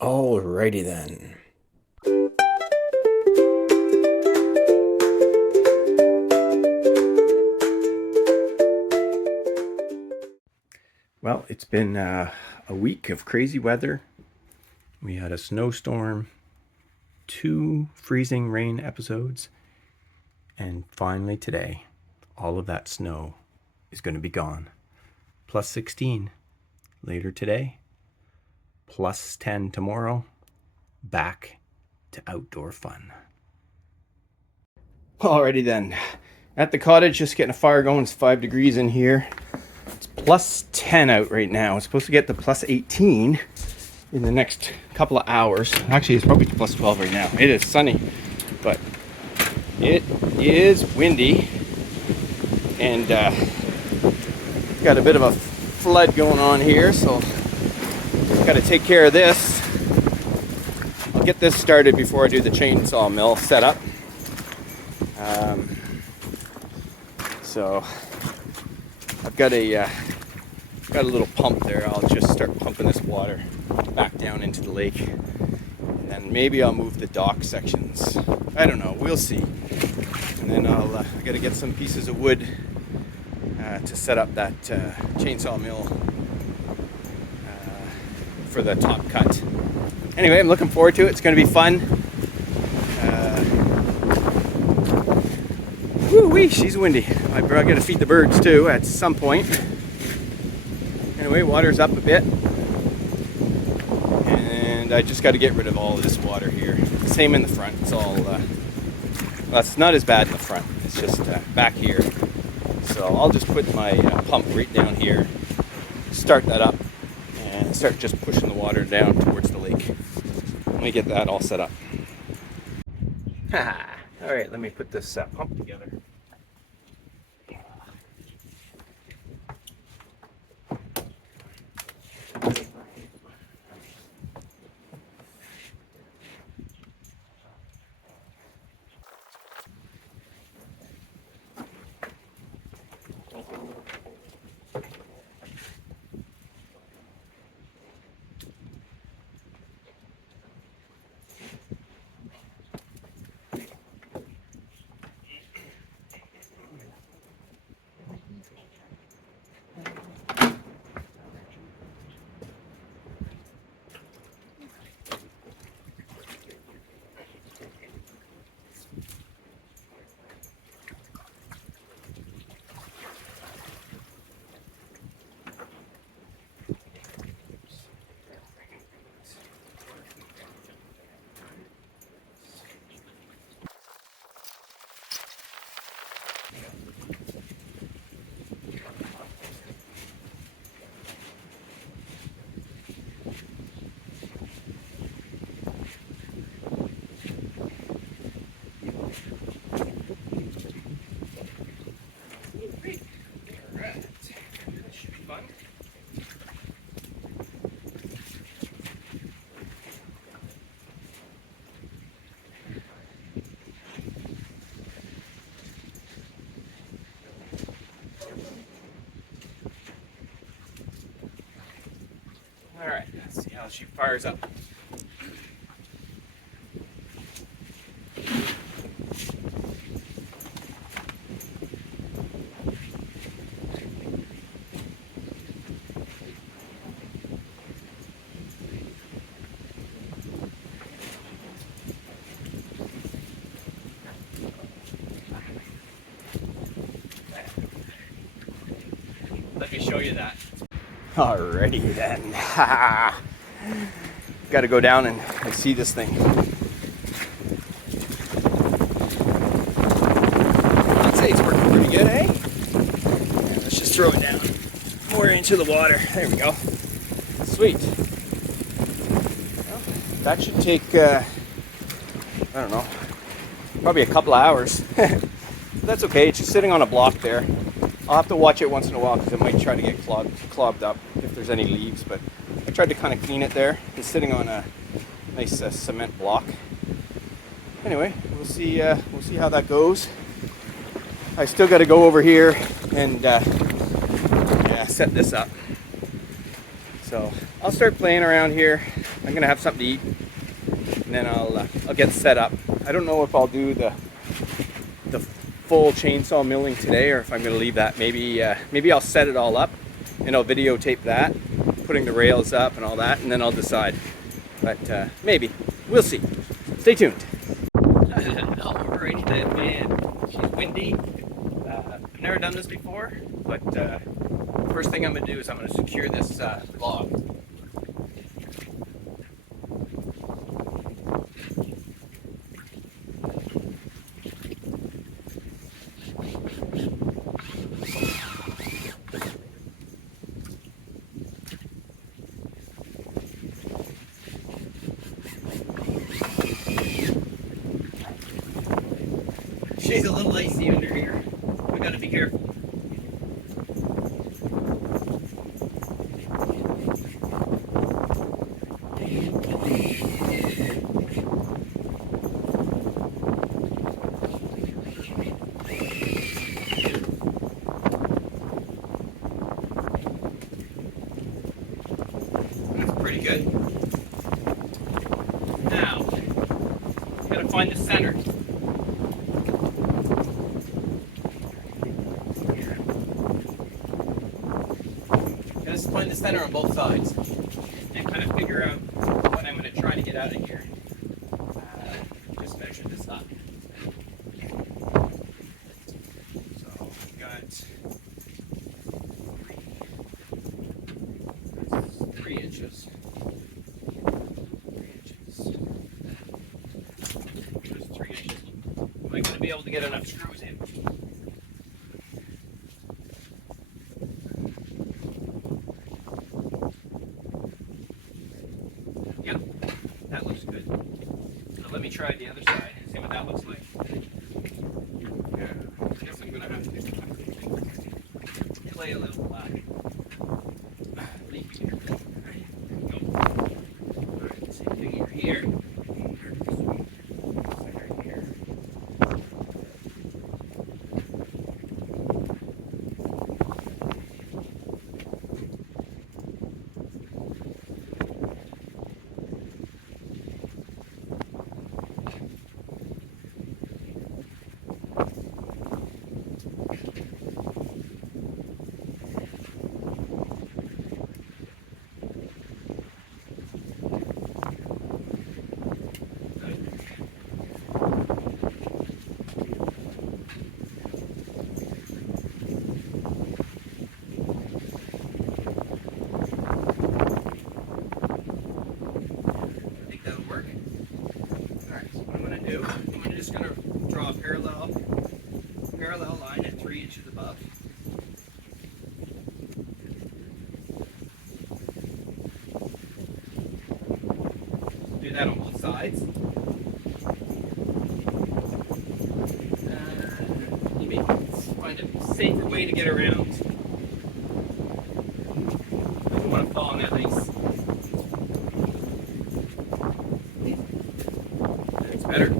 Alrighty then. Well, it's been a week of crazy weather. We had a snowstorm, 2 freezing rain episodes, and finally today, all of that snow is going to be gone. Plus 16 later today, plus 10 tomorrow, back to outdoor fun. Alrighty then. At the cottage, just getting a fire going. It's 5 degrees in here. It's plus 10 out right now. It's supposed to get to plus 18 in the next couple of hours. Actually, it's probably plus 12 right now. It is sunny, but it is windy, and got a bit of a flood going on here, so got to take care of this. I'll get this started before I do the chainsaw mill setup. So I've got a little pump there. I'll just start pumping this water back down into the lake, and then maybe I'll move the dock sections. I don't know. We'll see. And then I got to get some pieces of wood to set up that chainsaw mill for the top cut. Anyway, I'm looking forward to it. It's going to be fun. Woo-wee, she's windy. I got to feed the birds too at some point. Anyway, water's up a bit, and I just got to get rid of all of this water here. Same in the front. It's all well, it's not as bad in the front. It's just back here. So I'll just put my pump right down here, start that up, and start just pushing the water down towards the lake. Let me get that all set up. All right, let me put this pump together. All right, let's see how she fires up. Let me show you that. Alrighty then. Got to go down and see this thing. I'd say it's working pretty good, eh? Yeah, let's just throw it down more into the water. There we go. Sweet. Well, that should take, I don't know, probably a couple of hours. That's okay. It's just sitting on a block there. I'll have to watch it once in a while because it might try to get clogged up if there's any leaves, but I tried to kind of clean it there. It's sitting on a nice cement block. Anyway, we'll see how that goes. I still got to go over here and set this up. So I'll start playing around here I'm gonna have something to eat, and then I'll get set up. I don't know if I'll do the full chainsaw milling today, or if I'm gonna leave that. Maybe I'll set it all up, and I'll videotape that, putting the rails up and all that, and then I'll decide. But maybe we'll see. Stay tuned. Alrighty then, man. She's windy. I've never done this before, but first thing I'm gonna do is I'm gonna secure this log. She's a little icy under here. We gotta be careful. That's pretty good. Now, gotta find the center. Just find the center on both sides and kind of figure out what I'm going to try to get out of here. Just measure this up. So we've got 3 inches. 3 inches. There's 3 inches. Am I going to be able to get enough screws in? Yep, that looks good. So let me try the other side, see what that looks like. Yeah, I guess I'm going to have to play a little leafy here. Alright, go. Alright, same thing here. Center here. I'm just going to draw a parallel line at 3 inches above. Do that on both sides. Maybe find a safer way to get around. I don't want to fall on that ice. That's better.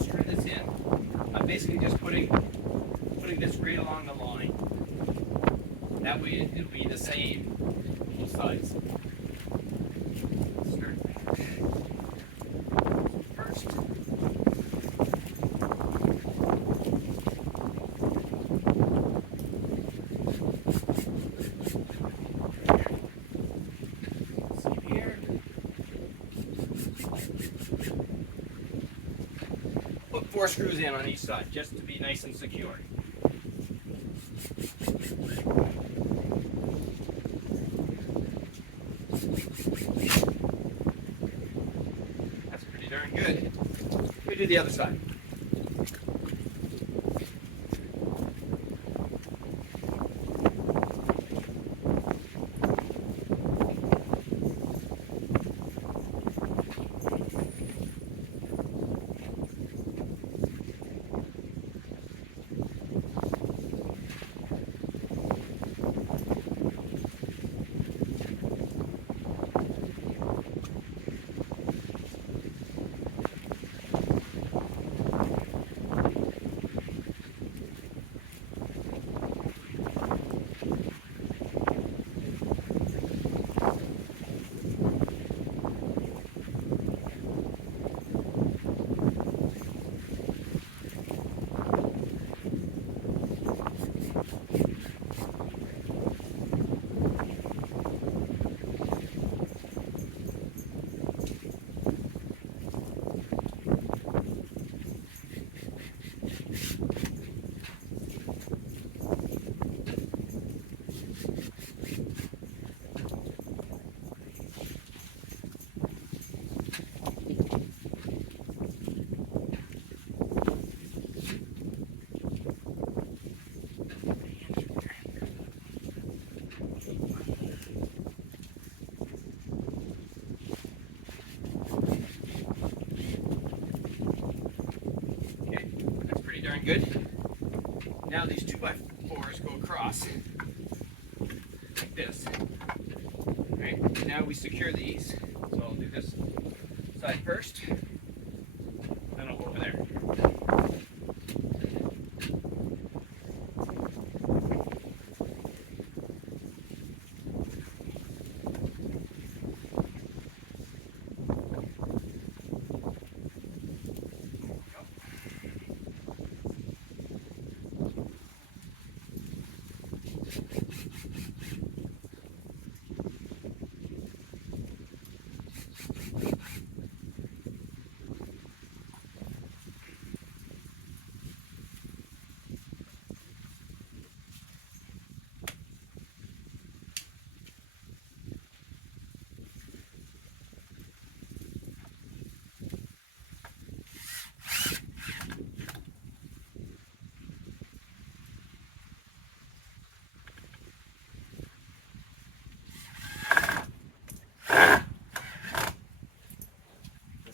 Screw this in. I'm basically just putting this right along the line. That way it'll be the same both sides. Start first. See here. Put 4 screws in on each side just to be nice and secure. That's pretty darn good. Let me do the other side. Darn good. Now these 2x4s go across like this. Alright, now we secure these. So I'll do this side first. Then I'll go over there.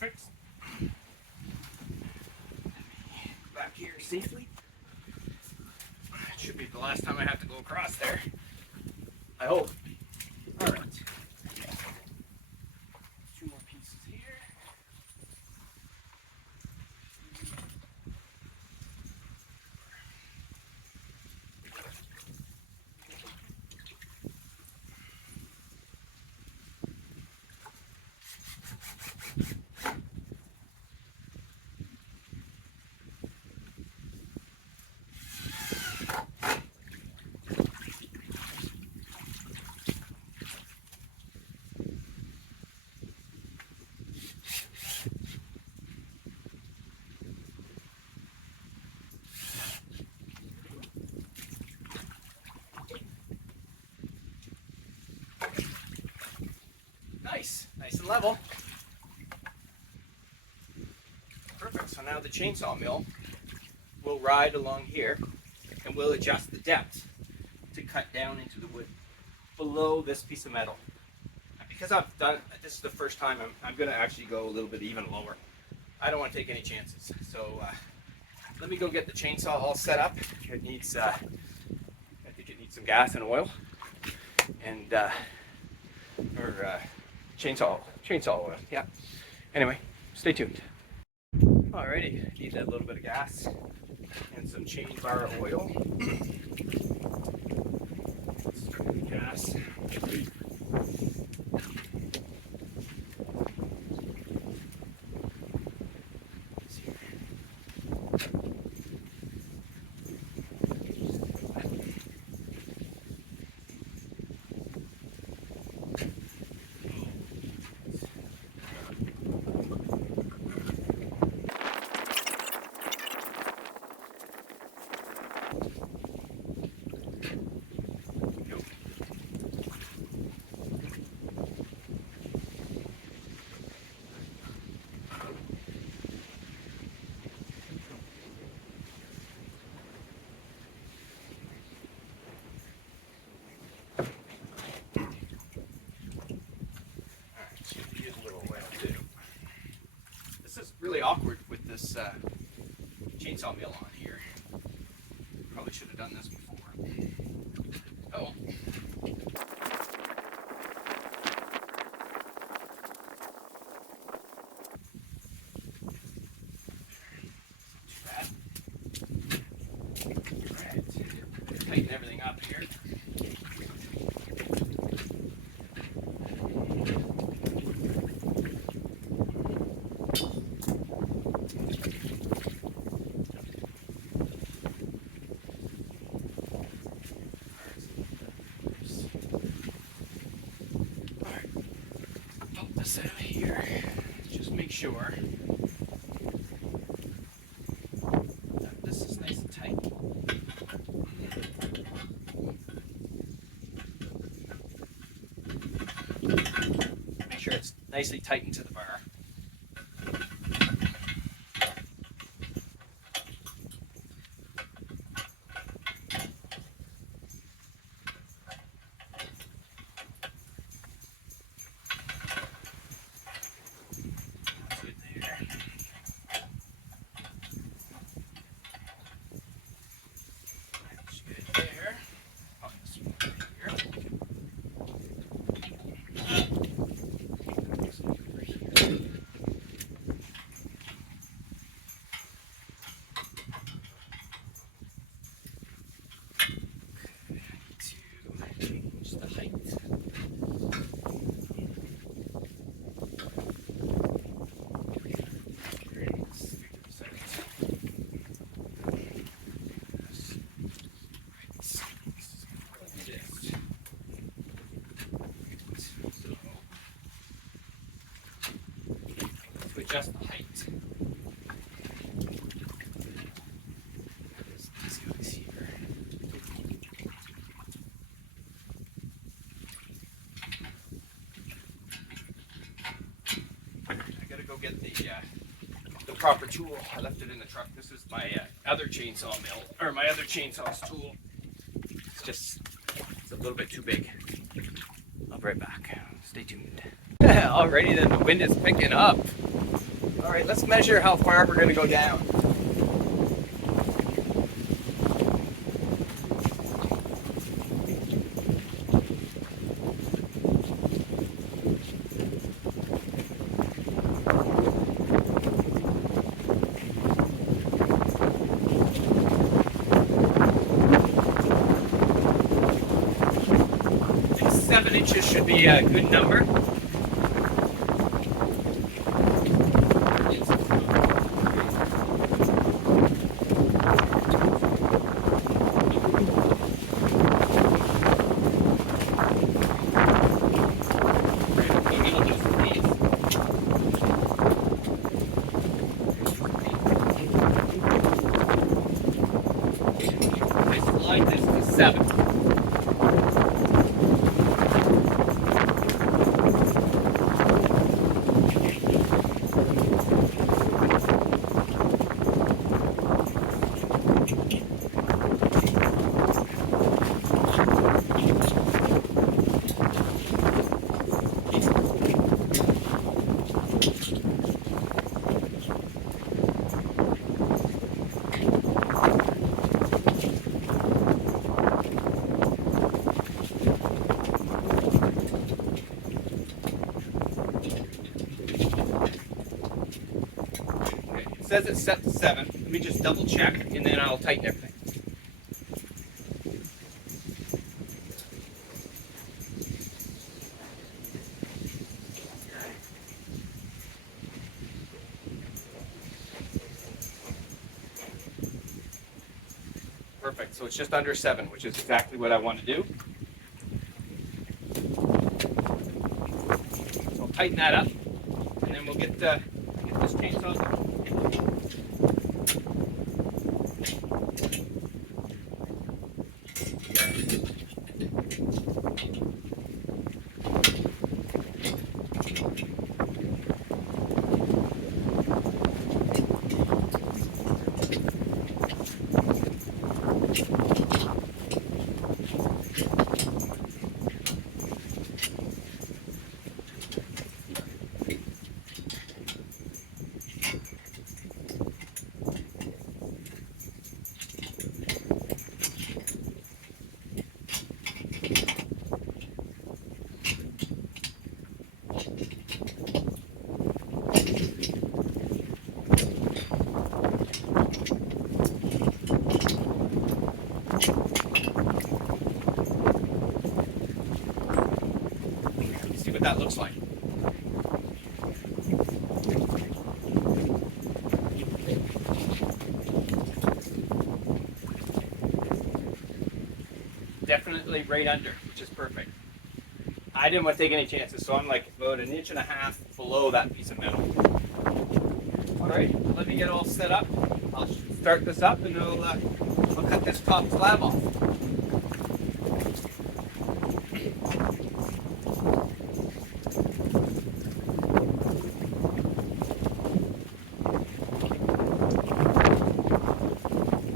Perfect. Back here safely. It should be the last time I have to go across there. I hope. All right. 2 more pieces here. Nice and level. Perfect. So now the chainsaw mill will ride along here and we'll adjust the depth to cut down into the wood below this piece of metal. And because I've done this is the first time, I'm going to actually go a little bit even lower. I don't want to take any chances. So let me go get the chainsaw all set up. It needs, I think it needs some gas and oil, and chainsaw oil. Yeah. Anyway, stay tuned. Alrighty, need that little bit of gas and some chain bar oil. Let's start with the gas. really awkward with this chainsaw mill on here. Probably should have done this before. Oh. Too bad. Alright. Tighten everything up here. This out here, just make sure that this is nice and tight. Make sure it's nicely tightened to the bar. Adjust the height. Let's see what's here. I gotta go get the proper tool. I left it in the truck. This is my other chainsaw mill, or my other chainsaw's tool. It's a little bit too big. I'll be right back. Stay tuned. Alrighty then, the wind is picking up. All right, let's measure how far we're going to go down. I think 7 inches should be a good number. Slide this to 7. Says it's set to 7. Let me just double check and then I'll tighten everything. Perfect. So it's just under 7, which is exactly what I want to do. So I'll tighten that up and then we'll get this chainsaw. definitely right under, which is perfect. I didn't want to take any chances, so I'm like about 1.5 inches below that piece of metal. All right, let me get all set up. I'll start this up and I'll cut this top slab off.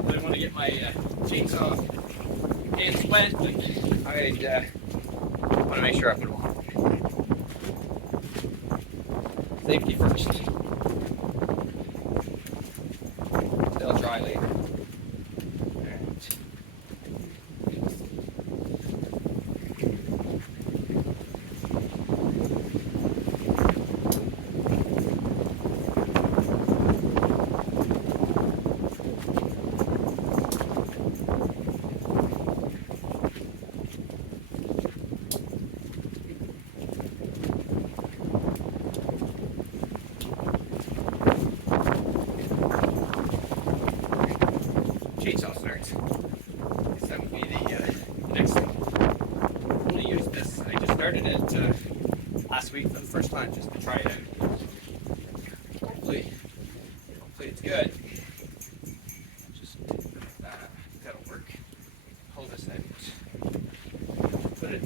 I want to get my chainsaw hands wet, and I want to make sure I put them on. Safety first. They'll dry later. Chainsaw starts. That would be the next thing. I'm going to use this. I just started it last week for the first time just to try it out. Hopefully it's good. Just that'll work. Pull this out. Put it.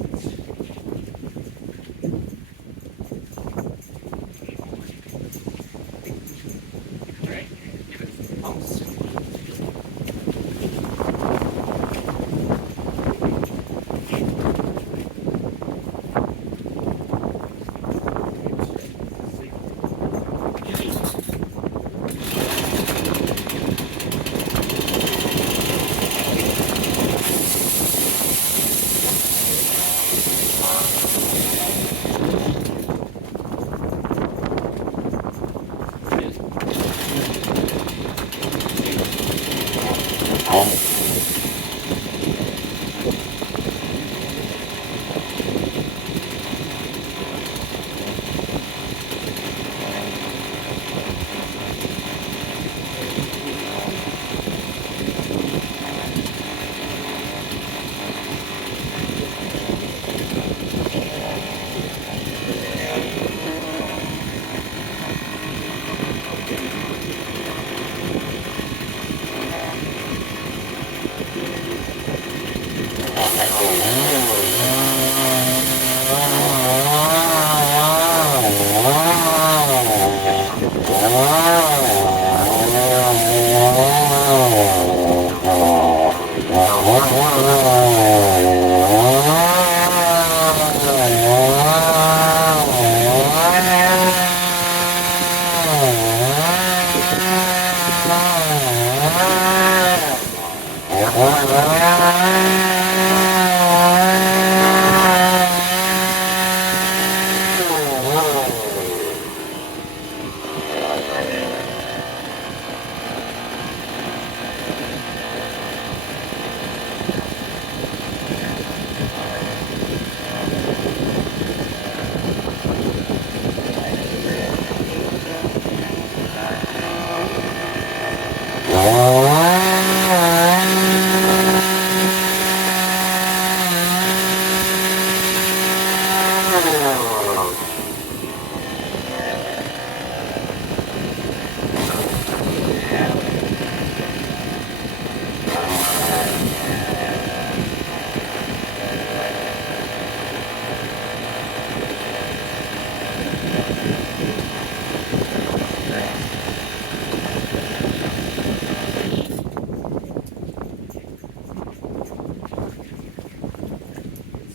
All right. Give it some pumps.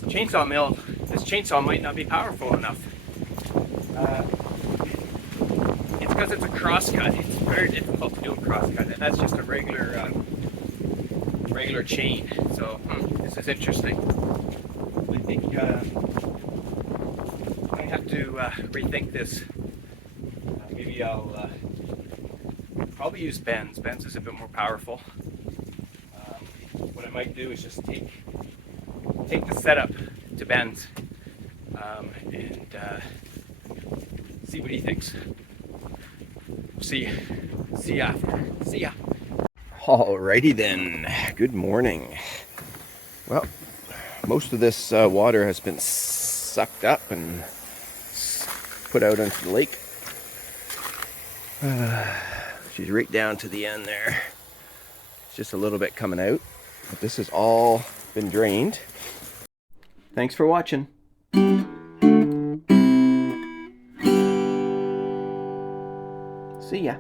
Chainsaw mill, this chainsaw might not be powerful enough. It's because it's a crosscut. It's very difficult to do a crosscut, and that's just a regular chain. So this is interesting. I think I have to rethink this. Maybe I'll probably use bends. Bends is a bit more powerful. What I might do is just take the setup to bends and see what he thinks. See you after. See ya. Alrighty then. Good morning. Well, Most of this water has been sucked up and put out into the lake. She's right down to the end there. It's just a little bit coming out, but this has all been drained. Thanks for watching. See ya.